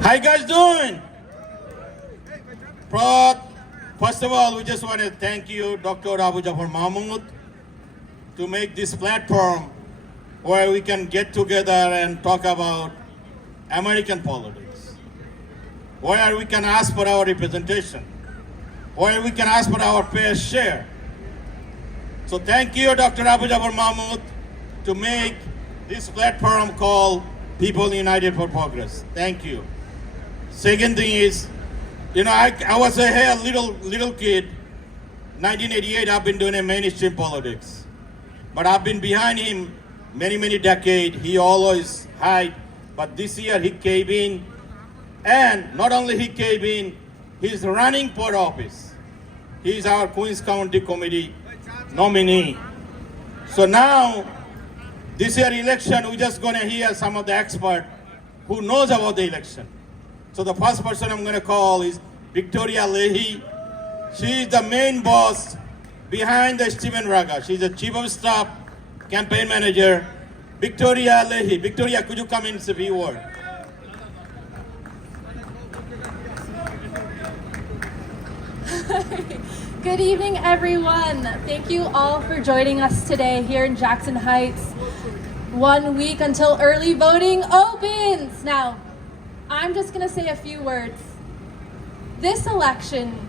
How you guys doing? First of all, we just want to thank you, Dr. Abu Jafar Mahmood, to make this platform where we can get together and talk about American politics, where we can ask for our representation, where we can ask for our fair share. So thank you, Dr. Abu Jafar Mahmood, to make this platform called People United for Progress. Thank you. Second thing is, I was a little kid. 1988, I've been doing a mainstream politics. But I've been behind him many decades. He always hide. But this year he came in. And not only he came in, he's running for office. He's our Queens County Committee nominee. So now, this year election, we're just going to hear some of the experts who knows about the election. So the first person I'm going to call is Victoria Leahy. She is the main boss behind the Stephen Raga. She's the chief of staff, campaign manager. Victoria Leahy. Victoria, could you come in and say a few words? Good evening, everyone. Thank you all for joining us today here in Jackson Heights. 1 week until early voting opens. Now, I'm just going to say a few words. This election,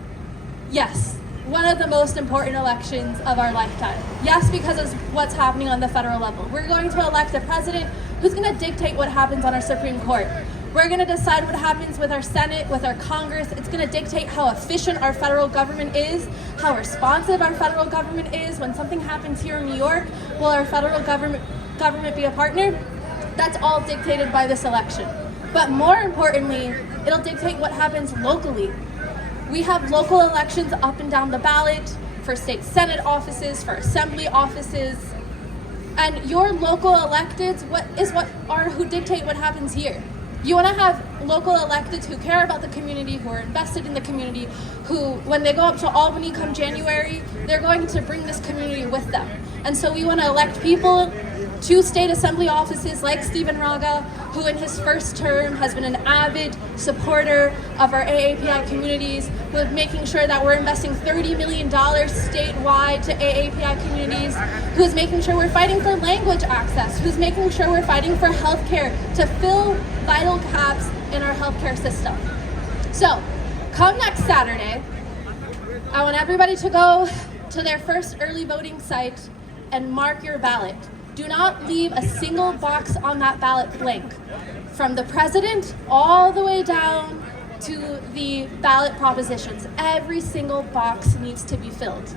yes, one of the most important elections of our lifetime. Yes, because of what's happening on the federal level. We're going to elect a president who's going to dictate what happens on our Supreme Court. We're going to decide what happens with our Senate, with our Congress. It's going to dictate how efficient our federal government is, how responsive our federal government is. When something happens here in New York, will our federal government be a partner? That's all dictated by this election. But more importantly, it'll dictate what happens locally. We have local elections up and down the ballot for state Senate offices, for assembly offices. And your local electeds who dictate what happens here. You want to have local electeds who care about the community, who are invested in the community, who, when they go up to Albany come January, they're going to bring this community with them. And so we want to elect people to state assembly offices like Stephen Raga, who in his first term has been an avid supporter of our AAPI communities, with making sure that we're investing $30 million statewide to AAPI communities, who's making sure we're fighting for language access, who's making sure we're fighting for healthcare to fill vital gaps in our healthcare system. So, come next Saturday, I want everybody to go to their first early voting site and mark your ballot. Do not leave a single box on that ballot blank. From the president all the way down to the ballot propositions, every single box needs to be filled.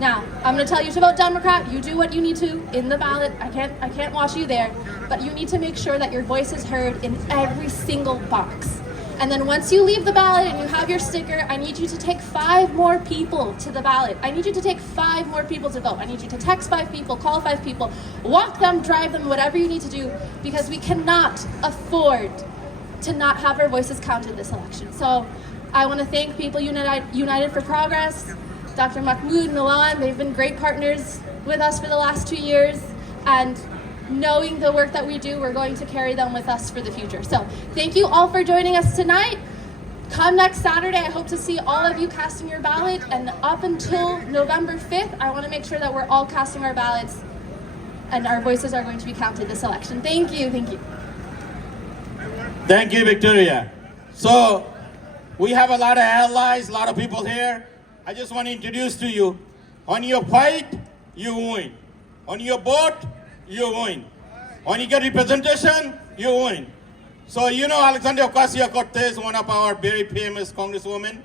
Now, I'm going to tell you to vote Democrat. You do what you need to in the ballot. I can't watch you there, but you need to make sure that your voice is heard in every single box. And then once you leave the ballot and you have your sticker, I need you to take 5 more people to the ballot. I need you to take 5 more people to vote. I need you to text 5 people, call 5 people, walk them, drive them, whatever you need to do, because we cannot afford to not have our voices counted this election. So I want to thank People United for Progress, Dr. Mahmoud, Milan. They've been great partners with us for the last 2 years. And knowing the work that we do, we're going to carry them with us for the future. So thank you all for joining us tonight. Come next Saturday. I hope to see all of you casting your ballot. And up until November 5th, I want to make sure that we're all casting our ballots and our voices are going to be counted this election. Thank you. Thank you. Thank you, Victoria. So we have a lot of allies, a lot of people here. I just want to introduce to you, on your fight, you win. On your vote, you win. When you get representation, you win. So you know Alexandria Ocasio-Cortez, one of our very famous congresswomen.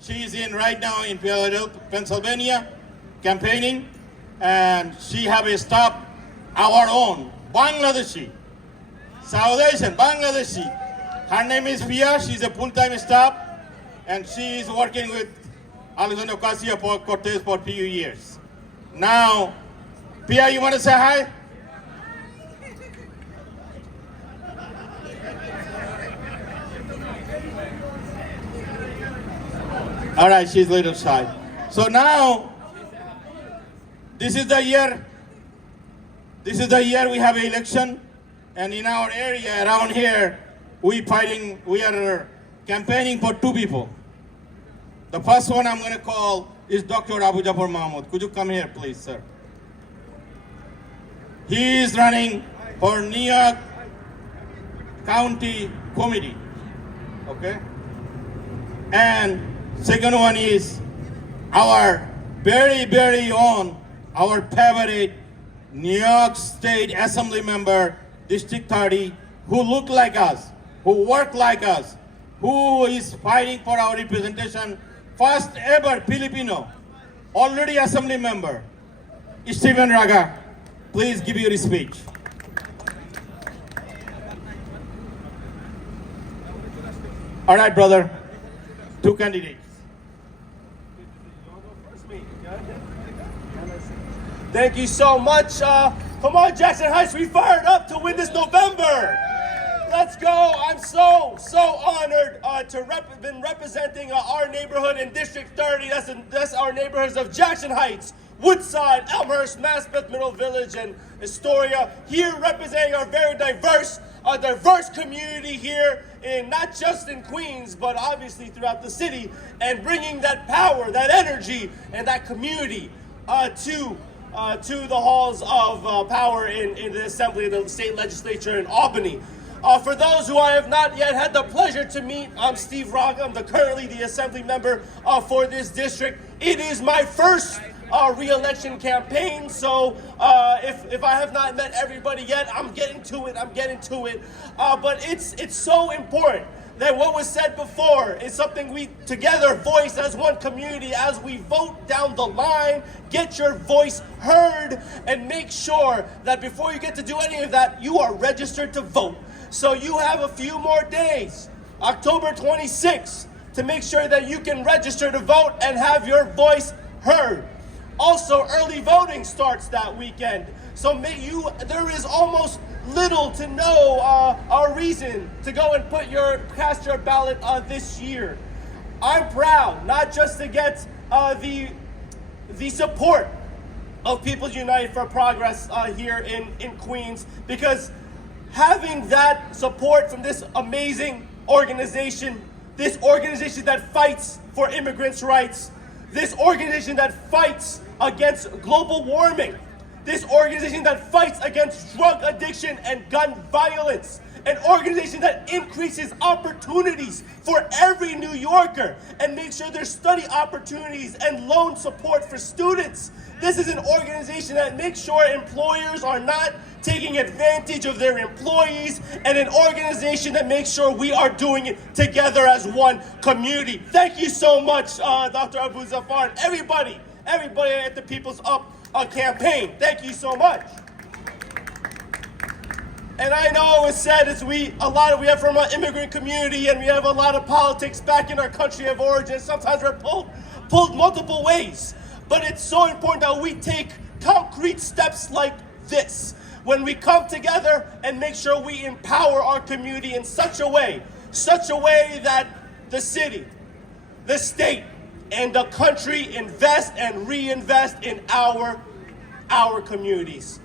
She's right now in Philadelphia, Pennsylvania, campaigning, and she have a staff, our own, Bangladeshi, South Asian, Bangladeshi. Her name is Pia. She's a full-time staff, and she is working with Alexandria Ocasio-Cortez for a few years. Now, Pia, you want to say hi? All right, she's a little shy. So now, this is the year we have an election, and in our area around here, we are campaigning for two people. The first one I'm going to call is Dr. Abu Jafar Mahmood. Could you come here, please, sir? He is running for New York County Committee, okay? And second one is our very, very own, our favorite New York State Assembly member, District 30, who look like us, who work like us, who is fighting for our representation, first ever Filipino, already Assembly member, Stephen Raga. Please give your speech. All right, brother. Two candidates. Thank you so much. Come on, Jackson Heights, we fired up to win this November. Let's go. I'm so honored to been representing our neighborhood in District 30. That's our neighborhoods of Jackson Heights, Woodside, Elmhurst, Maspeth, Middle Village, and Astoria. Here representing our very diverse community here, in not just in Queens, but obviously throughout the city, and bringing that power, that energy, and that community to the halls of power in the Assembly of the State Legislature in Albany. For those who I have not yet had the pleasure to meet, I'm Steve Raga. I'm currently the Assembly member for this district. It is my first re-election campaign, so if I have not met everybody yet, I'm getting to it. But it's so important that what was said before is something we together voice as one community as we vote down the line. Get your voice heard and make sure that before you get to do any of that, you are registered to vote. So you have a few more days, October 26th, to make sure that you can register to vote and have your voice heard. Also, early voting starts that weekend. So there is almost little to no reason to go and cast your ballot this year. I'm proud not just to get the support of People's United for Progress here in Queens, because having that support from this amazing organization, this organization that fights for immigrants' rights, this organization that fights against global warming, this organization that fights against drug addiction and gun violence, an organization that increases opportunities for every New Yorker and makes sure there's study opportunities and loan support for students. This is an organization that makes sure employers are not taking advantage of their employees, and an organization that makes sure we are doing it together as one community. Thank you so much, Dr. Abu Jafar, and everybody at the People's Up campaign. Thank you so much. And I know it's said we have from an immigrant community, and we have a lot of politics back in our country of origin. Sometimes we're pulled multiple ways. But it's so important that we take concrete steps like this, when we come together and make sure we empower our community in such a way that the city, the state, and the country invest and reinvest in our communities.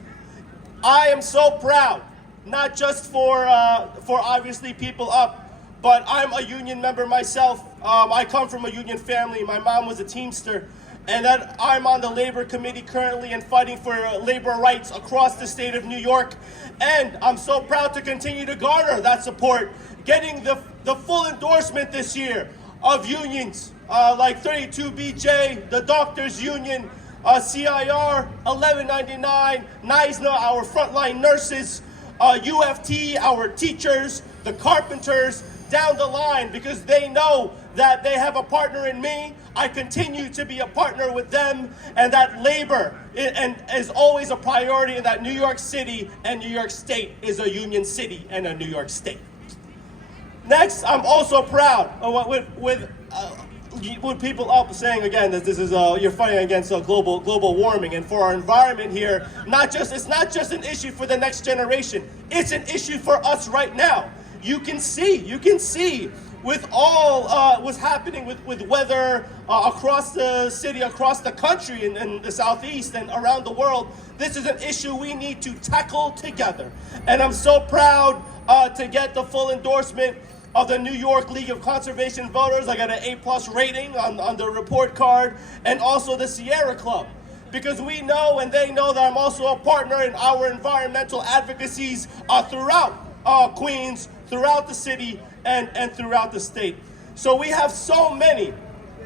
I am so proud, not just for obviously People Up, but I'm a union member myself. I come from a union family. My mom was a Teamster. And that I'm on the labor committee currently and fighting for labor rights across the state of New York. And I'm so proud to continue to garner that support, getting the full endorsement this year of unions like 32BJ, the Doctors Union, CIR, 1199, NISNA, our frontline nurses, UFT, our teachers, the carpenters, down the line, because they know that they have a partner in me. I continue to be a partner with them, and that labor is always a priority, and that New York City and New York State is a union city and a New York State. Next, I'm also proud of with People Up saying again that this is you're fighting against global warming, and for our environment here. It's not just an issue for the next generation. It's an issue for us right now. You can see with all what's happening with weather across the city, across the country, and the Southeast and around the world. This is an issue we need to tackle together. And I'm so proud to get the full endorsement of the New York League of Conservation Voters. I got an A+ rating on the report card, and also the Sierra Club, because we know and they know that I'm also a partner in our environmental advocacies throughout Queens, throughout the city, and throughout the state. So we have so many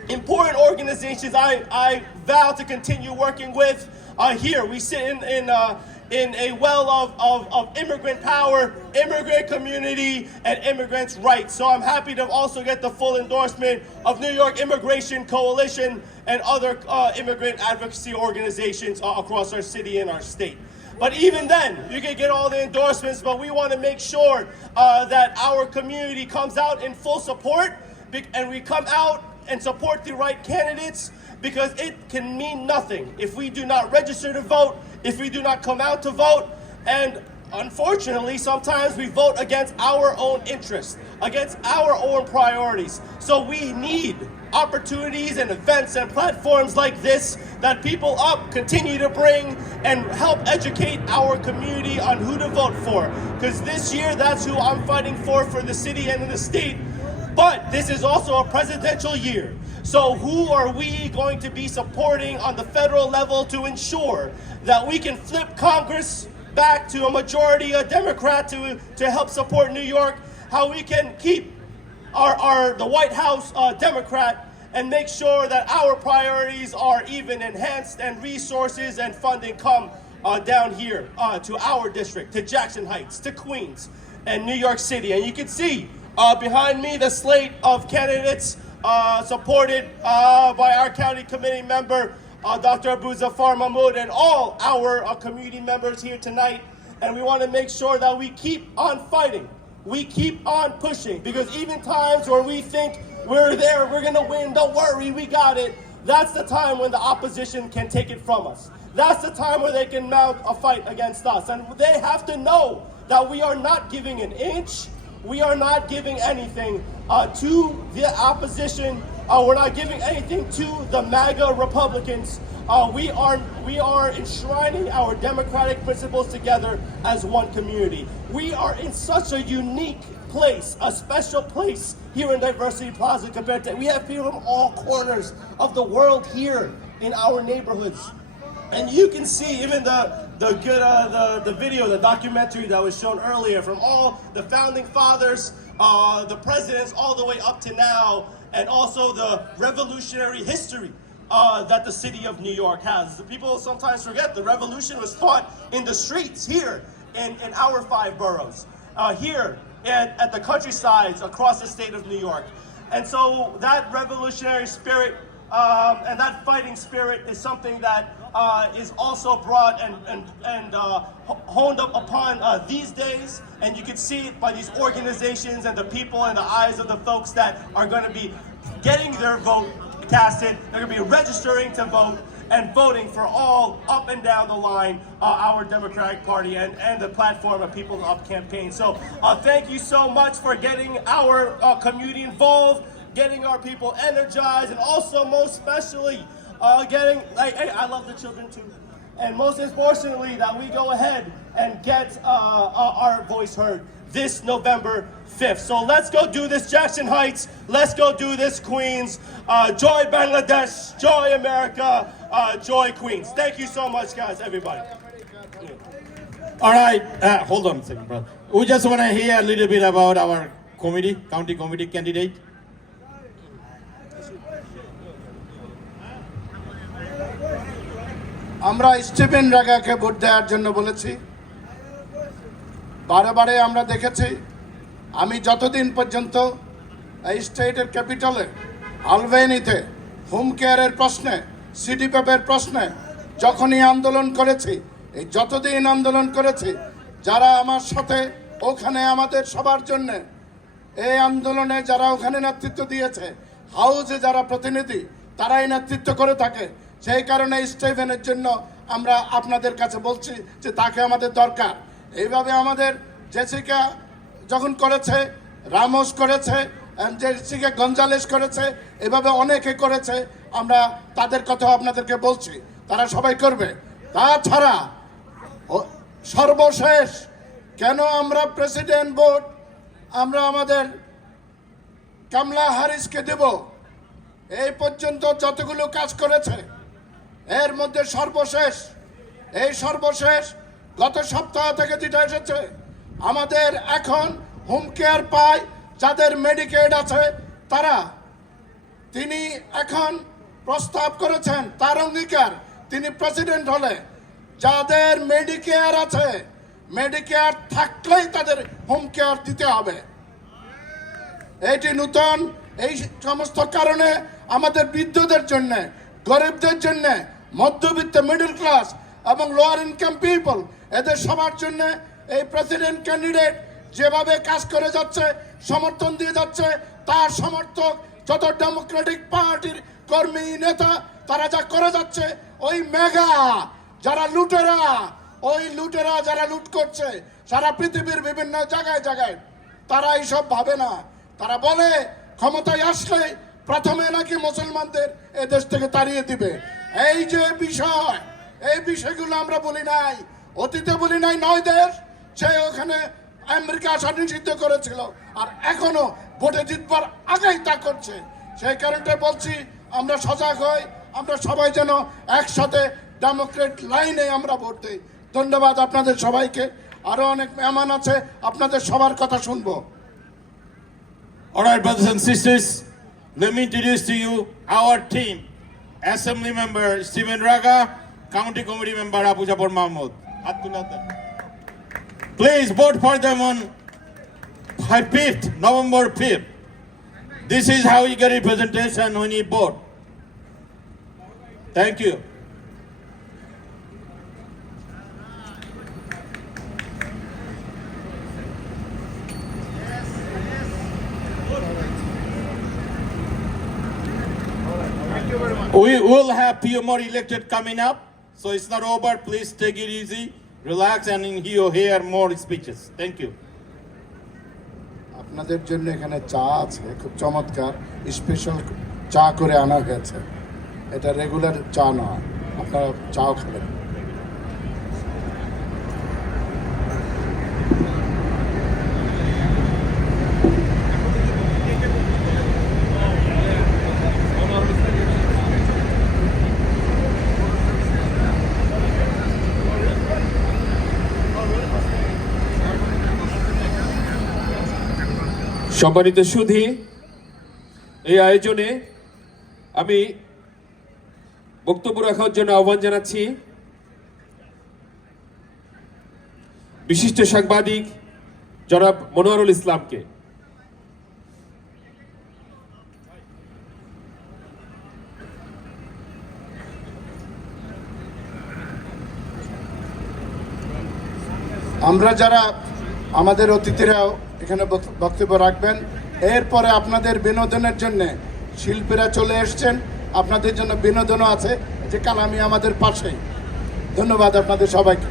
important organizations I vow to continue working with. Here we sit in a well of immigrant power, immigrant community, and immigrants' rights. So I'm happy to also get the full endorsement of New York Immigration Coalition and other immigrant advocacy organizations across our city and our state. But even then, you can get all the endorsements, but we want to make sure that our community comes out in full support, and we come out and support the right candidates, because it can mean nothing if we do not register to vote, if we do not come out to vote, and unfortunately, sometimes we vote against our own interests, against our own priorities. So we need opportunities and events and platforms like this that people up continue to bring and help educate our community on who to vote for. Because this year, that's who I'm fighting for the city and in the state. But this is also a presidential year. So who are we going to be supporting on the federal level to ensure that we can flip Congress back to a majority, a Democrat, to help support New York, how we can keep the White House Democrat, and make sure that our priorities are even enhanced and resources and funding come down here to our district, to Jackson Heights, to Queens, and New York City. And you can see behind me the slate of candidates supported by our county committee member, Dr. Abu Zafar Mahmood, and all our community members here tonight. And we want to make sure that we keep on fighting. We keep on pushing, because even times where we think we're there, we're going to win, don't worry, we got it. That's the time when the opposition can take it from us. That's the time where they can mount a fight against us. And they have to know that we are not giving an inch. We are not giving anything to the opposition. We're not giving anything to the MAGA Republicans. We are enshrining our democratic principles together as one community. We are in such a unique place, a special place here in Diversity Plaza compared to, we have people from all corners of the world here in our neighborhoods. And you can see even the video, the documentary that was shown earlier, from all the founding fathers, the presidents, all the way up to now, and also the revolutionary history that the city of New York has. The people sometimes forget the revolution was fought in the streets here in our 5 boroughs, here at the countrysides across the state of New York. And so that revolutionary spirit and that fighting spirit is something that is also brought and honed up upon these days, and you can see it by these organizations and the people and the eyes of the folks that are going to be getting their vote casted. They're going to be registering to vote and voting for all up and down the line our Democratic Party and the platform of People Up campaign. So thank you so much for getting our community involved, getting our people energized, and also most especially getting, I love the children too, and most importantly that we go ahead and get our voice heard this November 5th. So let's go do this, Jackson Heights. Let's go do this, Queens. Joy Bangladesh, joy America, joy Queens. Thank you so much, guys, everybody. All right, hold on a second, brother. We just want to hear a little bit about our committee, county committee candidate. আমরা Steven রাগাকে vote দেওয়ার জন্য বলেছি। বারে বারে আমরা দেখেছি, আমি যতদিন পর্যন্ত এই স্টেটের ক্যাপিটালে আলবেনিতে হোম কেয়ারের প্রশ্নে, সিডিপিএফের প্রশ্নে যখনই আন্দোলন করেছি, এই যতদিন আন্দোলন করেছি, যারা আমার সাথে ওখানে আমাদের সবার জন্য এই আন্দোলনে যারা ওখানে নেতৃত্ব দিয়েছে, হাউসে যারা প্রতিনিধি, তারাই নেতৃত্ব করে থাকে। সেই কারণে স্টিভেনের জন্য আমরা আপনাদের কাছে বলছি যে তাকে আমাদের দরকার। এইভাবে আমাদের জেসিকা যখন করেছে, রামোস করেছে, জেসিকা গঞ্জালেস করেছে, এভাবে অনেকে করেছে। আমরা তাদের কথা আপনাদেরকে বলছি, তারা সবাই করবে। তাছাড়া সর্বশেষ কেন আমরা প্রেসিডেন্ট ভোট আমরা আমাদের কামলা হ্যারিসকে দেব? এই পর্যন্ত যতগুলো কাজ করেছে এর মধ্যে সর্বশেষ গত সপ্তাহ থেকে যেটা এসেছে, আমাদের এখন হোম কেয়ার পায় যাদের মেডিকেড আছে তারা। তিনি এখন প্রস্তাব করেছেন, তার অঙ্গীকার, তিনি প্রেসিডেন্ট হলে যাদের মেডিকেয়ার আছে, মেডিকেয়ার থাকলেই তাদের হোম কেয়ার দিতে হবে। এটি নতুন। এই সমস্ত কারণে আমাদের বৃদ্ধদের জন্য, গরিবদের জন্য, মধ্যবিত্ত মিডল ক্লাস এবং লোয়ার ইনকাম পিপল, এদের সবার জন্য এই প্রেসিডেন্ট ক্যান্ডিডেট যেভাবে কাজ করে যাচ্ছে, সমর্থন দিয়ে যাচ্ছে, তার সমর্থক যত ডেমোক্রেটিক পার্টির কর্মী নেতা তারা যা করে যাচ্ছে, ওই মেগা যারা লুটেরা, যারা লুট করছে সারা পৃথিবীর বিভিন্ন জায়গায়, তারা এইসব ভাবে না। তারা বলে ক্ষমতায় আসলে প্রথমে নাকি মুসলমানদের এ দেশ থেকে তাড়িয়ে দিবে। এই যে বিষয়, এই বিষয়গুলো আমরা বলি নাই, অতীতে বলি নাই। 9 দেশ সে ওখানে আমেরিকা আসা নিষিদ্ধ করেছিল, আর এখনো ভোটে জিতবার আগেই তা করছে। সেই কারণটা বলছি, আমরা সজাগ হই, আমরা সবাই যেন একসাথে ডেমোক্রেট লাইনে আমরা ভোট দিই। ধন্যবাদ আপনাদের সবাইকে। আরো অনেক মেহমান আছে, আপনাদের সবার কথা শুনবো। All right, brothers and sisters, let me introduce to you our team. Assembly member Stephen Raga, County Committee member Abu Jafar Mahmood. Please vote for them on 5th, November 5th. This is how you get representation when you vote. Thank you. We will have few more elected coming up, so it's not over. Please take it easy, relax, and you'll hear more speeches. Thank you. আপনাদের জন্য এখানে চা আছে, খুব চমৎকার special চা করে আনা হয়েছে। এটা রেগুলার চা নয়, আপনারা চাও খাবেন। সম্মানিত সুধী, এই আয়োজনে আমি বক্তব্য রাখার জন্য আহ্বান জানাচ্ছি বিশিষ্ট সাংবাদিক জনাব মনোয়ারুল ইসলামকে। আমরা যারা আমাদের অতিথিরাও এখানে বক্তব্য রাখবেন, এরপরে আপনাদের বিনোদনের জন্য শিল্পীরা চলে এসছেন, আপনাদের জন্য বিনোদনও আছে, যে কালামি আমাদের পাশেই। ধন্যবাদ আপনাদের সবাইকে।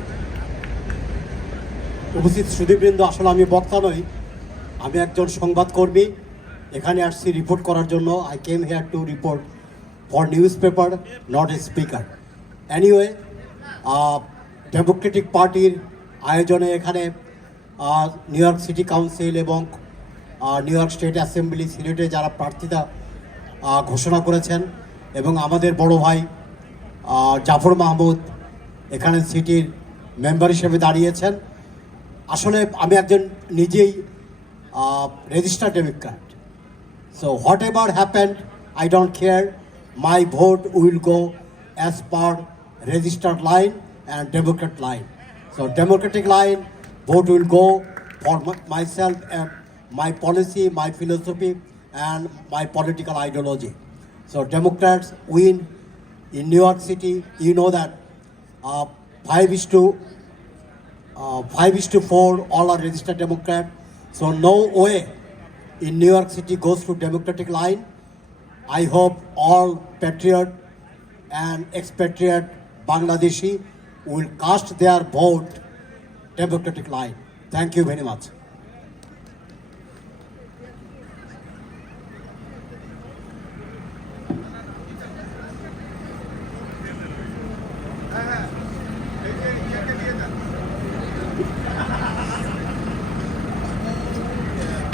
উপস্থিত সুধীবৃন্দ, আসলে আমি বক্তা নই, আমি একজন সংবাদকর্মী। এখানে আসছি রিপোর্ট করার জন্য। I came here to report for news paper, not a speaker. Anyway, Democratic পার্টির আয়োজনে এখানে নিউ ইয়র্ক সিটি কাউন্সিল এবং নিউ ইয়র্ক স্টেট অ্যাসেম্বলি, সিলেটে যারা প্রার্থিতা ঘোষণা করেছেন, এবং আমাদের বড় ভাই জাফর মাহমুদ এখানে সিটির মেম্বার হিসেবে দাঁড়িয়েছেন। আসলে আমি একজন নিজেই registered Democrat. So what ever happened, I don't care, my vote will go as per registered line and democrat line. So democratic line, vote will go for myself and my policy, my philosophy and my political ideology. So Democrats win in New York City. You know that 5:4 all are registered Democrat. So no way in New York City goes to Democratic line. I hope all patriot and expatriate Bangladeshi will cast their vote Democratic line. Thank you very much.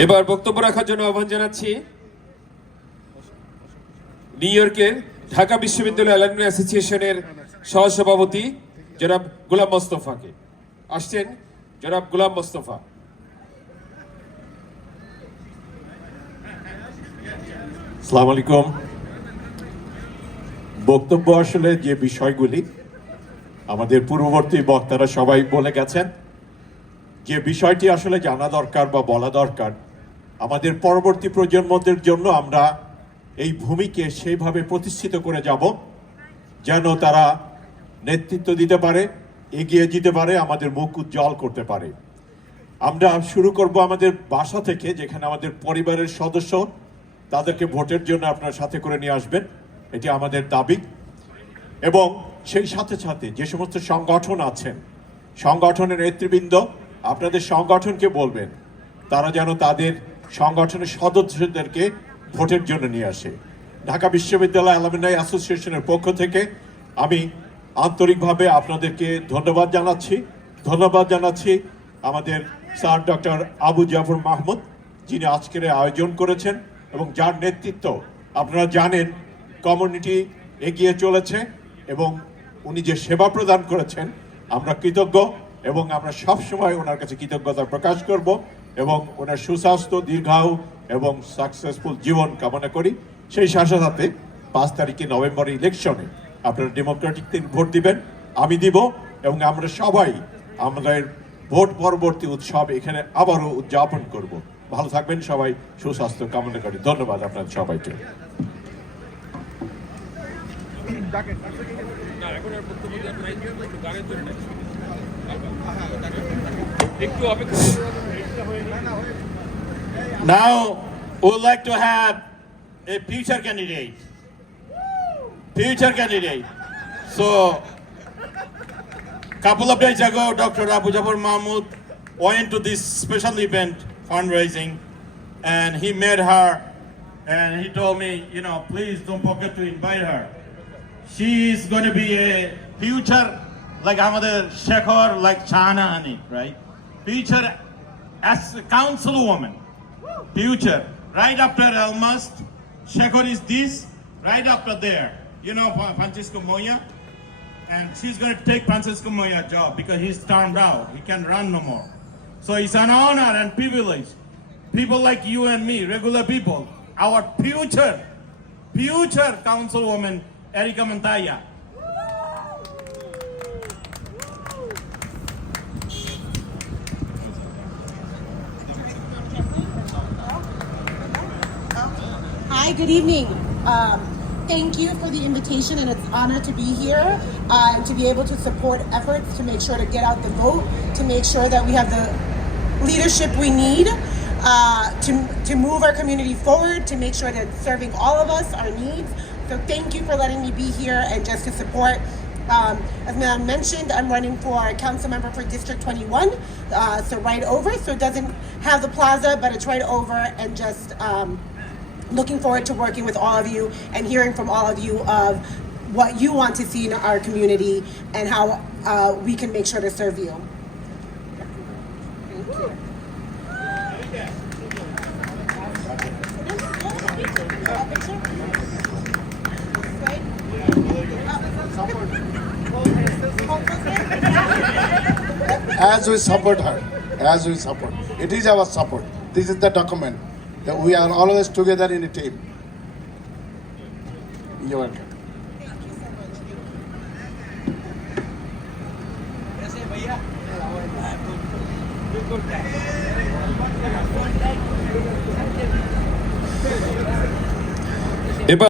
এবার বক্তব্য রাখার জন্য আহ্বান জানাচ্ছি new ইয়র্কের ঢাকা বিশ্ববিদ্যালয় alumni অ্যাসোসিয়েশনের সহসভাপতি জনাব গোলাম মোস্তফাকে। আসছেন জনাব গোলাম মোস্তফা। আসসালামু আলাইকুম। বক্তব্য আসলে যে বিষয়গুলি আমাদের পূর্ববর্তী বক্তারা সবাই বলে গেছেন, যে বিষয়টি আসলে জানা দরকার বা বলা দরকার আমাদের পরবর্তী প্রজন্মদের জন্য, আমরা এই ভূমিকে সেইভাবে প্রতিষ্ঠিত করে যাব যেন তারা নেতৃত্ব দিতে পারে, এগিয়ে যেতে পারে, আমাদের মুখ উজ্জ্বল করতে পারে। আমরা শুরু করব আমাদের বাসা থেকে, যেখানে আমাদের পরিবারের সদস্য তাদেরকে ভোটের জন্য আপনার সাথে করে নিয়ে আসবেন, এটি আমাদের দাবি। এবং সেই সাথে সাথে যে সমস্ত সংগঠন আছেন, সংগঠনের নেতৃবৃন্দ আপনাদের সংগঠনকে বলবেন তারা যেন তাদের সংগঠনের সদস্যদেরকে ভোটের জন্য নিয়ে আসে। ঢাকা বিশ্ববিদ্যালয় অ্যালামনাই অ্যাসোসিয়েশনের পক্ষ থেকে আমি আন্তরিকভাবে আপনাদেরকে ধন্যবাদ জানাচ্ছি আমাদের স্যার ডক্টর আবু জাফর মাহমুদ, যিনি আজকের আয়োজন করেছেন এবং যার নেতৃত্ব আপনারা জানেন কমিউনিটি এগিয়ে চলেছে এবং উনি যে সেবা প্রদান করেছেন আমরা কৃতজ্ঞ এবং আমরা সবসময় ওনার কাছে কৃতজ্ঞতা প্রকাশ করব এবং ওনার সুস্বাস্থ্য, দীর্ঘায়ু এবং সাকসেসফুল জীবন কামনা করি। সেই সাথে সাথে 5 তারিখে নভেম্বর ইলেকশনে আপনারা ডেমোক্রেটিক ভোট দিবেন, আমি দিব, এবং আমরা সবাই আমাদের ভোট পরবর্তী উৎসব এখানে আবারও উদযাপন করব। ভালো থাকবেন সবাই, সুস্বাস্থ্য কামনা করি। ধন্যবাদ আপনাদের সবাইকে। Now we would like to have a future candidate. So, couple of days ago, Dr. Abu Jafar Mahmood went to this special event fundraising, and he met her, and he told me, please don't forget to invite her. She is going to be a future, like Amader Shekhar, like Chana Hani, right? Future as a councilwoman. Future. Right after Elmust, Shekhar is this, right after there. Francisco Moya, and she's going to take Francisco Moya's job because he's turned out. He can run no more. So it's an honor and privilege. People like you and me, regular people, our future councilwoman, Erika Mantaya. Hi, good evening. Thank you for the invitation, and it's an honor to be here and to be able to support efforts to make sure to get out the vote, to make sure that we have the leadership we need to move our community forward, to make sure that it's serving all of us, our needs. So thank you for letting me be here and just to support. As Madam mentioned, I'm running for council member for District 21, so right over. So it doesn't have the plaza, but it's right over, and just looking forward to working with all of you and hearing from all of you of what you want to see in our community and how we can make sure to serve you. As we support her, it is our support. This is the document that we are always together in a team. You're welcome. Thank you so much.